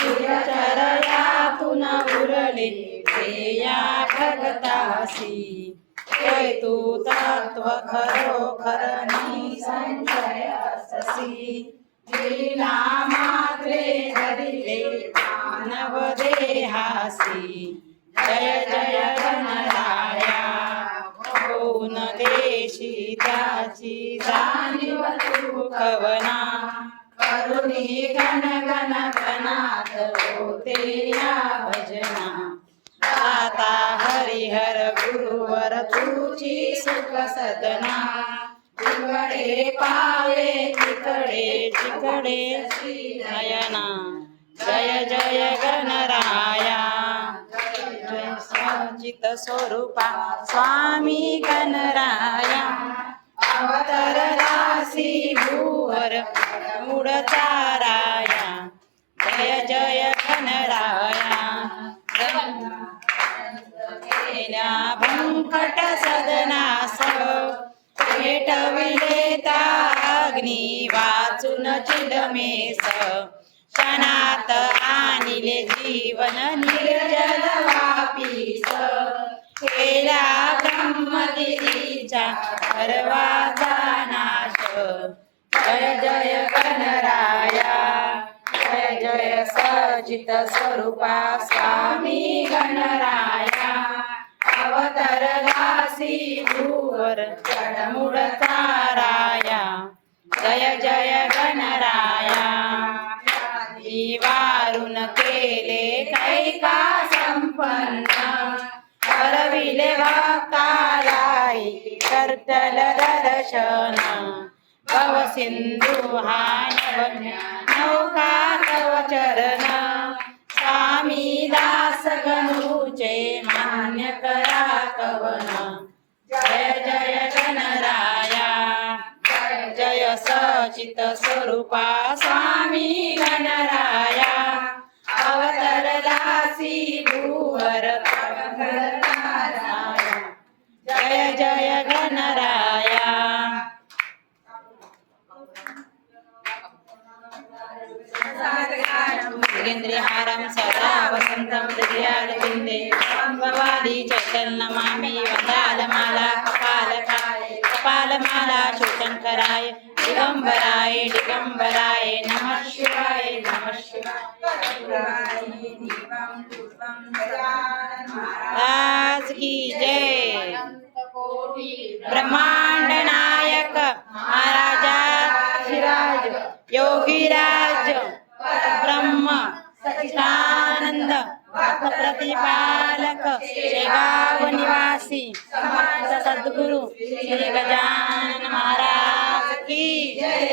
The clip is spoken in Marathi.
तुझ्या चरयातून उरले ते या भगतासी हे तू तत्व खरोखर निसंशयसी लीला मात्रे धरिले मानव देहासी जय जय गणराया होऊन देशी त्याची जाणीव तू कवना करुणी गण गण गणात होते या भजना आता हरिहर गुरुवर तुझी सुख सदना तिकडे पावे तिकडे तिकडे नयना जय जय गणराया जय सचित स्वरूपा स्वामी गणराया अवतरलासी भूवर मूढचाराया जय जय गणराया केल्या भंकट सदनास पेटविले अग्नी वाचून चिलमेस क्षणात आणिले जीवन निर्जल वापीस केला ब्रह्मगिरीच्या सर्वाचा नाश जय जय गणराया जय जय सचित स्वरूपा स्वामी गणराया अवतरलासी भूवर चढमुड ताराया जय जय गणराया वारून केले कैका संपन्न करविले भक्तालाई कर्तल दर्शन भव सिंधू हा नौका तव चरण स्वामी दास गणूचे मान्य करा कवन जय जय गणराया जय जय सचित स्वरूपा स्वामी गणराया अवतरलासी भूवर जय जय गणराया मृगेन्द्रहारं सदा वसन्तं हृदयारविन्दे भवानी चैतन्यमामि वन्दालमाला कपालमाला शिवशङ्कराय दिगम्बराय दिगम्बराय नमः शिवाय नमः शिवाय राज की जय ब्रह्मांड नायक महाराजा शिराज योगीराज ब्रह्म सच्चिदानंद प्रतिपालक शेगाव निवासी समर्थ सद्गुरु श्री गजानन महाराज की जय।